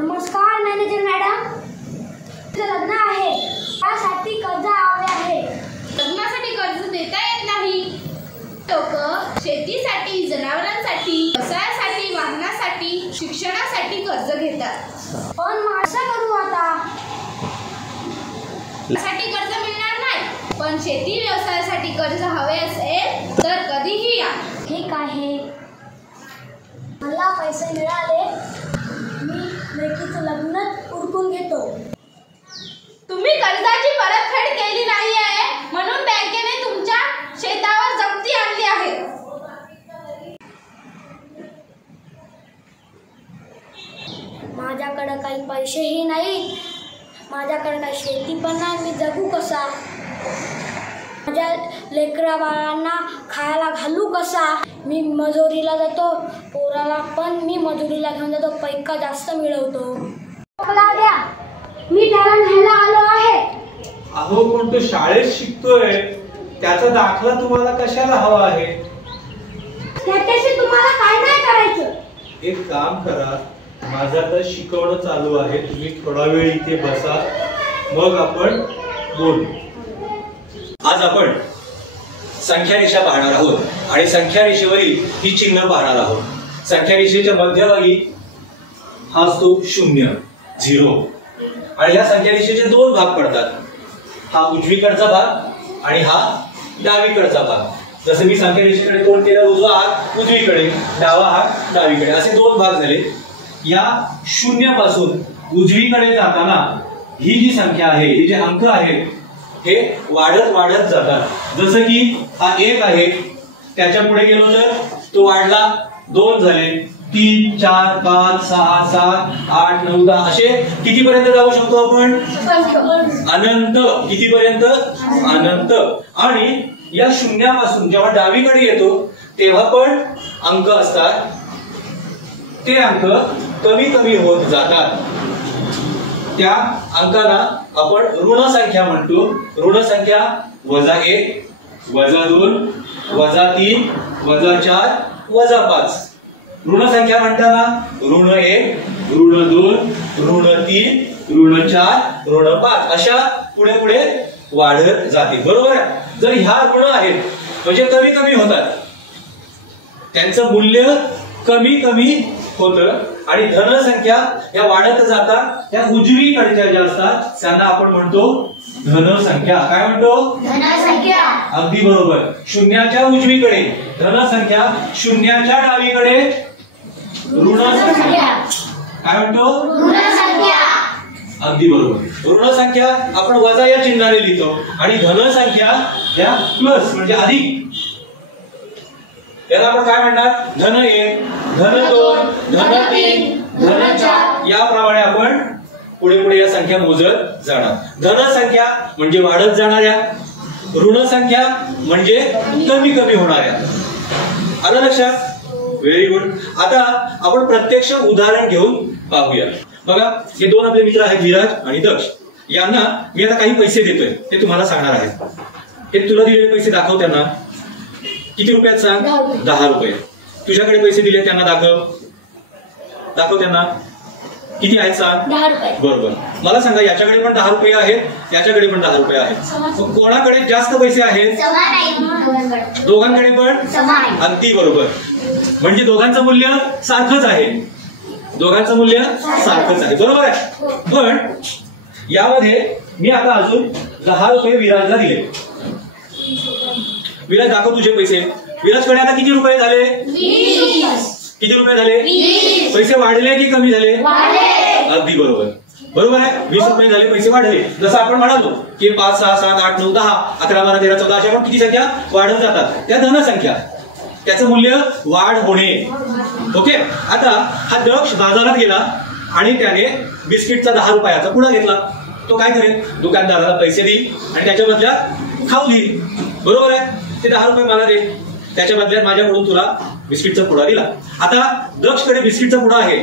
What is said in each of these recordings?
नमस्कार manager madam, लग्न आहे त्यासाठी कर्ज हवे आहे. लग्नासाठी कर्ज देता येत नाही. लोक शेतीसाठी, जनावरांसाठी, व्यवसायासाठी, वाहनासाठी, शिक्षणासाठी कर्ज घेतात. पण असं करू आता? त्यासाठी कर्ज मिळणार नाही, पण शेती व्यवसायासाठी कर्ज हवे असेल तर कधीही या. ठीक आहे, मला पैसे मिळाले मी लेकीचं लग्न उरकून घेतो. तुम्ही कर्जाची परतफेड केली नाहीये म्हणून बँकेने तुमच्या शेतावर जप्ती आणली आहे. माझ्याकडे काही पैसेही नाही, माझ्याकडे काही शेती पण नाही. मी जगू कसा? माझ्या लेकरा बाळांना खायला घालू कसा? मी मजुरीला जातो, पोराला पण मी मजुरीला घेऊन जातो, पैका जास्त मिळवतो. द्या, मी त्याला न्यायला आलो आहे. अहो, पण तो शाळेत शिकतोय, त्याचा दाखला तुम्हाला कशाला हवा आहे? त्याच्याशी तुम्हाला काय नाही करायचं. एक काम करा, माझं आता शिकवणं चालू आहे, तुम्ही थोडा वेळ इथे बसा, मग आपण बोलू. आज आपण संख्या रेषा पाहणार आहोत आणि संख्या रेषेवरील ही चिन्ह पाहणार आहोत. संख्या रेषेच्या मध्यभागी हा असतो 0, 0 आणि या संख्या रेषेचे दोन भाग पडतात. हा उजवीकडचा भाग आणि हा डावीकडचा भाग. जसं मी संख्या रेषेकडे तोंड केलं, उजवा हात उजवीकडे, डावा हात डावीकडे, असे दोन भाग झाले. या 0 पासून उजवीकडे जाताना ही जी संख्या आहे, ही जे अंक आहेत, हे वाढत वाढत जातात. जसं की हा 1 आहे, त्याच्या पुढे गेलो तर तो वाढला, 2 झाले, 3, 4, 5, 6, 7, 8, 9, 10 असे कितीपर्यंत जाऊ शकतो आपण? अनंत. कितीपर्यंत? अनंत. आणि या 0 पासून जेव्हा डावीकडे येतो तेव्हा पण अंक असतात, ते अंक कमी कमी होत जातात. त्या अंकाला आपण ऋण संख्या म्हणतो. ऋण संख्या -1, -2, -3, -4, -5. ऋण संख्या म्हणताना ऋण 1, ऋण 2, ऋण 3, ऋण 4, ऋण 5 अशा पुढे पुढे वाढत जाते. बरोबर आहे? जर ह्या ऋण आहेत म्हणजे कमी कमी होतात, त्यांचं मूल्य कमी कमी होतं. आणि धनसंख्या या वाढत जातात, त्या उजवीकडच्या ज्या असतात त्यांना आपण म्हणतो धनसंख्या. काय म्हणतो? धनसंख्या. अगदी बरोबर. 0च्या उजवीकडे धनसंख्या, 0च्या डावीकडे ऋणसंख्या. काय म्हणतो? ऋणसंख्या. अगदी बरोबर. ऋणसंख्या आपण वजा या चिन्हाने लिहितो आणि धनसंख्या या प्लस म्हणजे अधिक. याला आपण काय म्हणणार? धन 1, धन 2, धन 3, धन 4 याप्रमाणे आपण पुढे पुढे या संख्या मोजत जाणार. धनसंख्या म्हणजे वाढत जाणाऱ्या, ऋणसंख्या म्हणजे कमी कमी होणाऱ्या. आलं लक्षात? Very good. आता आपण प्रत्यक्ष उदाहरण घेऊन पाहूया. बघा, हे दोन आपले मित्र आहेत, विराज आणि दक्ष. यांना मी आता काही पैसे देतोय, ते तुम्हाला सांगणार आहे. हे तुला दिलेले पैसे दाखव त्यांना. किती रुपयात सांग? 10 रुपये. तुझ्याकडे पैसे दिले त्यांना दाखव त्यांना. किती आहेत सांग? 10 रुपये. बरोबर. मला सांगा, याच्याकडे पण 10 रुपये आहेत, याच्याकडे पण 10 रुपये आहेत. कोणाकडे जास्त पैसे आहेत? दोघांकडे पण? अगदी बरोबर. म्हणजे दोघांचं मूल्य सारखंच आहे. दोघांचं मूल्य सारखंच आहे. बरोबर आहे? पण यामध्ये मी आता अजून 10 रुपये विराजला दिले. विराज, दाखव तुझे पैसे. विराजकडे आता किती रुपये झाले? 20. किती रुपये झाले? 20. पैसे वाढले की कमी झाले? वाढले. अगदी बरोबर. बरोबर आहे. 20 रुपये झाले, पैसे वाढले. जसं आपण म्हणालो की 5, 6, 7, 8, 9, 10, 11, 12, 13, 14 अशा पण किती संख्या वाढत जातात, त्या धनसंख्या. त्याचं मूल्य वाढ होणे. ओके. आता हा दक्ष बाजारात गेला आणि त्याने बिस्किटचा 10 रुपयाचा पुडा घेतला. तो काय करेल? दुकानदाराला पैसे देईल आणि त्याच्या बदल्यात खाऊ देईल. बरोबर आहे? ते 10 रुपये मला दे, त्याच्या बदल्यात माझ्याकडून तुला बिस्किटचा पुडा दिला. आता दक्षकडे बिस्किटचा पुडा आहे,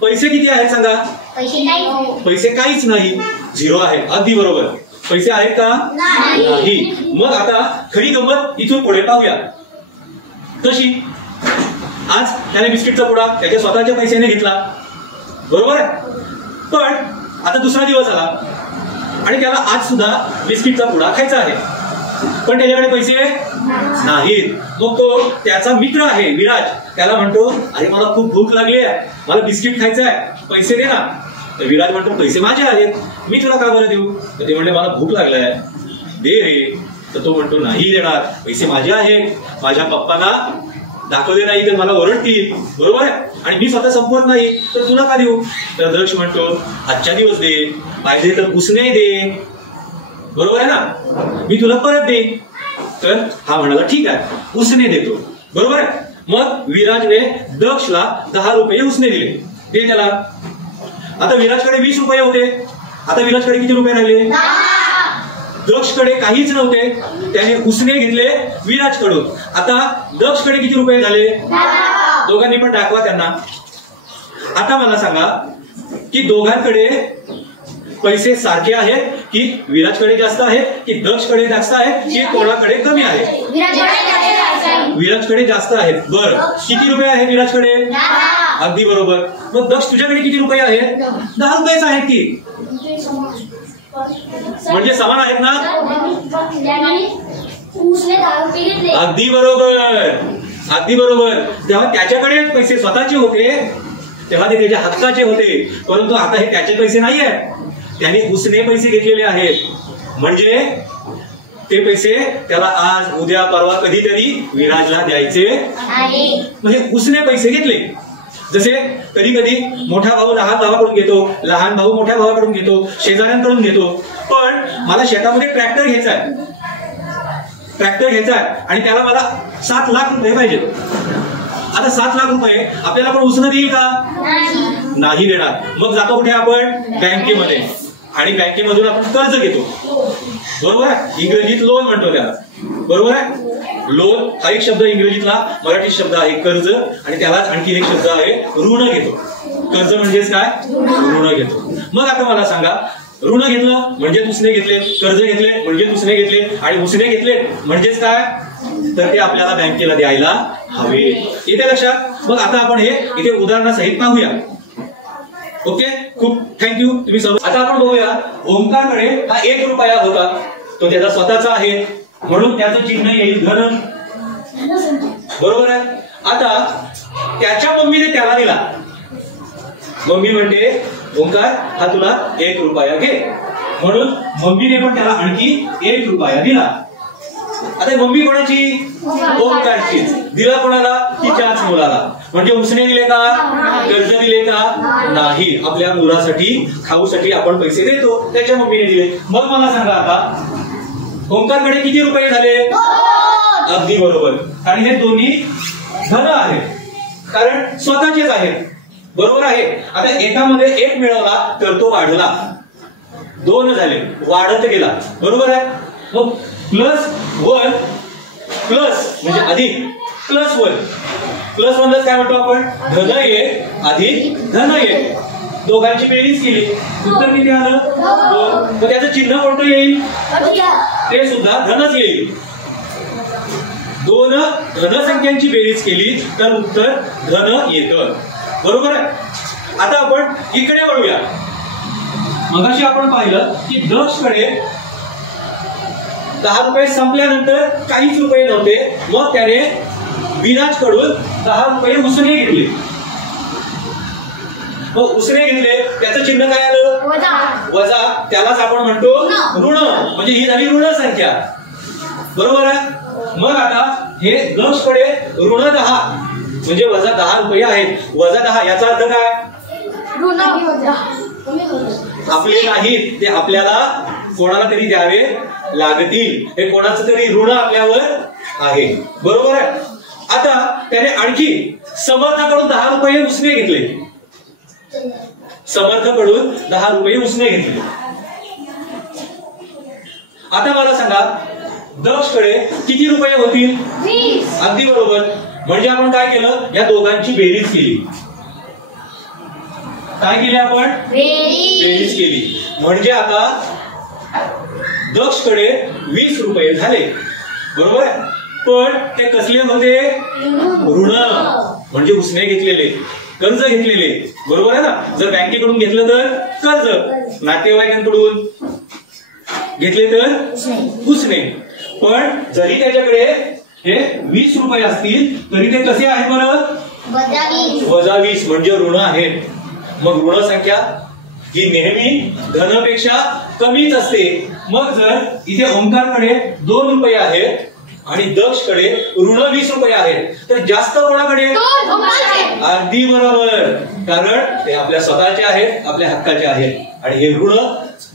पैसे किती आहेत सांगा? पैसे काहीच नाही, 0 आहे. अगदी बरोबर. पैसे आहेत का? नाही. मग आता खरी गंमत इथून पुढे पाहूया. कशी? आज त्याने बिस्किटचा पुडा त्याच्या स्वतःच्या पैशाने घेतला, बरोबर आहे. पण आता दुसरा दिवस आला आणि त्याला आज सुद्धा बिस्किटचा पुडा खायचा आहे, पण त्याच्याकडे पैसे नाहीत. मग तो त्याचा मित्र आहे विराज, त्याला म्हणतो अरे मला खूप भूक लागली आहे, मला बिस्किट खायचं आहे, पैसे दे ना. तर विराज म्हणतो पैसे माझे आहेत, मी तुला का बरं देऊ. तर ते म्हणले मला भूक लागलाय, दे रे. तर तो म्हणतो नाही देणार, पैसे माझे आहेत, माझ्या पप्पांना दाखवले नाही तर मला ओरडतील, बरोबर आहे, आणि मी स्वतः संपवत नाही तर तुला का देऊ. तर दक्ष म्हणतो आजच्या दिवस दे, पाहिजे तर उसने दे, बरोबर आहे ना, मी तुला परत देईन. तर हा म्हणाला ठीक आहे, उसने देतो, बरोबर आहे. मग विराजने दक्षला 10 रुपये उसने दिले, ते त्याला. आता विराजकडे 20 रुपये होते, आता विराजकडे किती रुपये राहिले. दक्षकडे काहीच नव्हते, त्याने उसने घेतले विराजकडून. आता दक्षकडे किती रुपये झाले. दोघांनी पण दाखवा त्यांना. आता मला सांगा की दोघांकडे पैसे सारखे आहेत की विराजकडे जास्त आहेत की दक्षकडे जास्त आहेत की कोणाकडे कमी आहे. विराजकडे जास्त आहेत. बरं, किती रुपये आहेत विराजकडे. अगदी बरोबर. मग दक्ष तुझ्याकडे किती रुपये आहेत. 10 रुपयेच आहेत की, म्हणजे समान आहेत ना. अगदी बरोबर, अगदी बरोबर. तेव्हा त्याच्याकडे पैसे स्वतःचे होते, तेव्हा ते त्याच्या हक्काचे होते, परंतु आता हे त्याचे पैसे नाही आहेत, त्याने उसने पैसे घेतलेले आहेत. म्हणजे ते पैसे त्याला आज उद्या परवा कधीतरी विराजला द्यायचे म्हणजे उसने पैसे घेतले. जसे कधी कधी मोठा भाऊ लहान भावाकडून घेतो, लहान भाऊ मोठ्या भावाकडून घेतो, शेजाऱ्यांकडून घेतो. पण मला शेतामध्ये ट्रॅक्टर घ्यायचा आहे, ट्रॅक्टर घ्यायचा आहे आणि त्याला मला 7 लाख रुपये पाहिजे. आता 7 लाख रुपये आपल्याला पण उसने देईल का. नाही देणार. मग जातो कुठे आपण. बँकेमध्ये. आणि बँकेमधून आपण कर्ज घेतो, बरोबर आहे. इंग्रजीत लोन म्हणतो त्याला, बरोबर आहे. लोन हा एक शब्द इंग्रजीतला मराठी शब्द आहे कर्ज, आणि त्यालाच आणखी एक शब्द आहे ऋण घेतो. कर्ज म्हणजेच काय, ऋण घेतो. मग आता मला सांगा, ऋण घेतलं म्हणजे उसने घेतले, कर्ज घेतले म्हणजे उसने घेतले, आणि उसने घेतले म्हणजेच काय, तर ते आपल्याला बँकेला द्यायला हवे. येते लक्षात. मग आता आपण हे इथे उदाहरणासहित पाहूया. ओके, खूप थँक्यू तुम्ही सर्व. आता आपण बघूया, ओंकारकडे हा 1 रुपया होता, तो त्याचा स्वतःचा आहे म्हणून त्याचं चिन्ह येईल धन, बरोबर आहे. आता त्याच्या मम्मीने त्याला दिला. मम्मी म्हणते ओंकार हा तुला 1 रुपया घे, म्हणून मम्मीने पण त्याला आणखी 1 रुपया दिला. आता मम्मी कोणाची, ओंकारची. दिला कोणाला, तिच्याच मुलाला. म्हणजे उसने दिले का, कर्ज दिले का, नाही. आपल्या मुलासाठी खाऊसाठी आपण पैसे देतो, त्याच्या मम्मीने दिले. मग मला सांगा आता ओंकारकडे किती रुपये झाले. अगदी बरोबर. आणि हे दोन्ही धन आहेत कारण स्वतःचेच आहेत, बरोबर आहे. आता एकामध्ये 1 मिळवला तर तो वाढला, 2 झाले, वाढत गेला, बरोबर आहे. मग +1 प्लस म्हणजे अधिक +1, +1 काय म्हणतो आपण, धन 1 अधिक धन 1. दोघांची बेरीज केली, उत्तर किती आलं 2. मग त्याचं चिन्ह कोणतं येईल, ते सुद्धा धनच येईल. 2 धनसंख्यांची बेरीज केली तर उत्तर धन येतं, बरोबर आहे. आता आपण इकडे वळूया. मगाशी आपण पाहिलं की दक्षकडे 10 रुपये संपल्यानंतर काहीच रुपये नव्हते, मग त्याने विराजकडून 10 रुपये उसने घेतले. मग उसने घेतले त्याचं चिन्ह काय आलं, वजा. त्यालाच आपण म्हणतो ऋण, म्हणजे ही झाली ऋण संख्या, बरोबर आहे. मग आता हे दक्षकडे ऋण 10 म्हणजे वजा 10 रुपये आहेत. वजा 10 याचा अर्थ काय, आपले नाहीत, ते आपल्याला कोणाला तरी द्यावे लागतील. हे कोणाचं तरी ऋण आपल्यावर आहे, बरोबर आहे. आता त्याने आणखी समर्थाकडून 10 रुपये उसने घेतले, समर्थाकडून 10 रुपये उसने घेतले. आता मला सांगा दक्षकडे किती रुपये होतील, 20. अगदी बरोबर. म्हणजे आपण काय केलं, या दोघांची बेरीज केली. काय केली आपण, बेरीज केली. म्हणजे आता दक्षकडे 20 रुपये झाले, बरोबर आहे. पण ते कसले होते, ऋण. म्हणजे उसने घेतलेले, कर्ज घेतलेले, बरोबर आहे ना. जर बँकेकडून घेतलं तर कर्ज, नातेवाईकांकडून घेतले तर उसने. पण जरी त्याच्याकडे हे 20 रुपये असतील तरी ते कसे आहे बरं? -20 म्हणजे ऋण आहेत. मग ऋण संख्या ही नेहमी धनपेक्षा कमीच असते. मग जर इथे ओंकारकडे 2 रुपये आहेत आणि दक्षकडे ऋण 20 रुपये आहेत तर जास्त कोणाकडे? अगदी बरोबर, कारण ते आपल्या स्वतःचे आहेत, आपल्या हक्काचे आहेत. आणि हे ऋण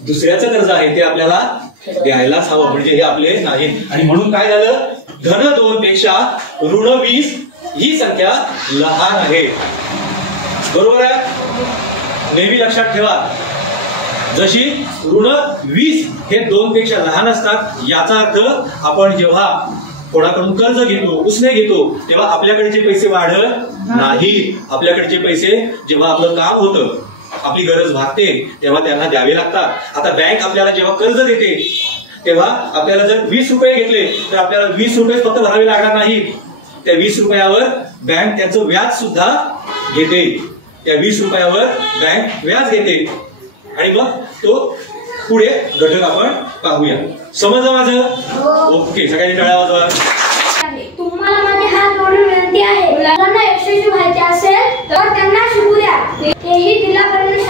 दुसऱ्याचं कर्ज आहे ते आपल्याला द्यायलाच हवं, म्हणजे हे आपले नाही. आणि म्हणून काय झालं? धन 2 पेक्षा ऋण 20 ही संख्या लहान आहे. बरोबर आहे? नेहमी लक्षात ठेवा, जशी ऋण 20 हे 2 पेक्षा लहान असतात, याचा अर्थ आपण जेव्हा कोणाकडून कर्ज घेतो, उसने घेतो, तेव्हा आपल्याकडचे पैसे वाढत नाही. आपल्याकडचे पैसे जेव्हा आपलं काम होतं, आपली गरज भागते, तेव्हा त्यांना द्यावे लागतात. आता बँक आपल्याला जेव्हा कर्ज देते तेव्हा आपल्याला जर 20 रुपये घेतले तर आपल्याला 20 रुपये फक्त भरावे लागणार नाही. त्या 20 रुपयावर बँक त्याचं व्याज सुद्धा घेते. त्या 20 रुपयावर बँक व्याज घेते. आणि मग तो पुढे घटक आपण पाहूया. समजलं माझं? ओके, सगळ्यांनी टाळ्या वाजवा. तुम्हाला माझी हात जोडून विनंती आहे, मुलांना यशस्वी व्हायचे असेल तर त्यांना शिकू द्या. तेही दिलापर्यंत